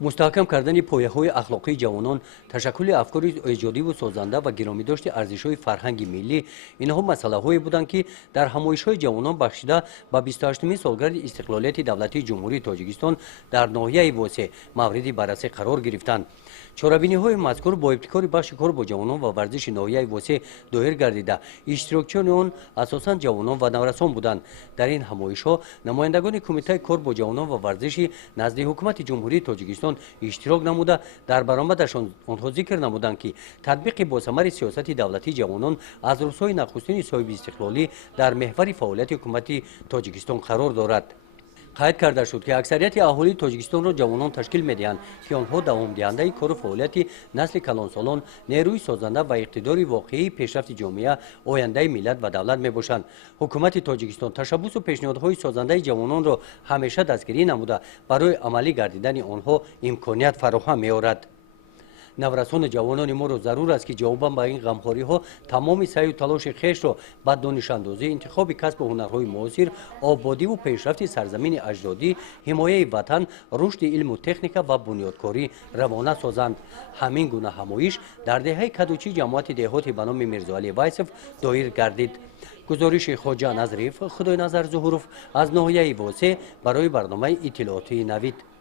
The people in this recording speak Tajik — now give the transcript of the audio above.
мустаҳкам кардани пояҳои ахлоқии ҷавонон, ташаккули афкори эҷодиву созанда ва гиромидошти арзишҳои фарҳанги миллӣ инҳо масъалаҳое буданд, ки дар ҳамоишҳои ҷавонон бахшида ба 28-умин солгарди истиқлолияти давлатии ҷумҳурии Тоҷикистон дар ноҳияи восеъ мавриди баррасӣ қарор гирифтанд. чорабиниҳои мазкур бо ибтикори бахши кор бо ҷавонон ва варзиши ноҳияи восеъ доир гардида, иштирокчиёни он асосан ҷавонон ва наврасон буданд. дар ин ҳамоишҳо намояндагони кумитаи кор бо ҷавонон ва варзиши назди ҳукумати ҷумҳурии Тоҷикистон иштирок намуда, дар баромадашон онҳо зикр намуданд, ки татбиқи босамари сиёсати давлатии ҷавонон аз рӯзҳои нахустини соҳиби истиқлолӣ дар меҳвари фаъолияти ҳукумати Тоҷикистон қарор дорад. қайд карда шуд, ки аксарияти аҳолии Тоҷикистонро ҷавонон ташкил медиҳанд, ки онҳо давомдиҳандаи кору фаъолияти насли калонсолон, нерӯи созанда ва иқтидори воқеии пешрафти ҷомеа, ояндаи миллат ва давлат мебошанд. ҳукумати Тоҷикистон ташаббусу пешниҳодҳои созандаи ҷавононро ҳамеша дастгирӣ намуда, барои амалӣ гардидани онҳо имконият фароҳам меорад. наврасони ҷавонони моро зарур аст, ки ҷавобан ба ин ғамхориҳо тамоми саъю талоши хешро ба донишандозӣ, интихоби касбу ҳунарҳои муосир, ободиву пешрафти сарзамини аҷдодӣ, ҳимояи ватан, рушди илму техника ва бунёдкорӣ равона созанд. ҳамин гуна ҳамоиш дар деҳаи кадучии ҷамоати деҳотӣ ба номи Мирзоалӣ Вайсов доир гардид. гузориши Хоҷа Назриф, Худойназар Зуҳуров аз ноҳияи восеъ барои барномаи иттилоотии Навид.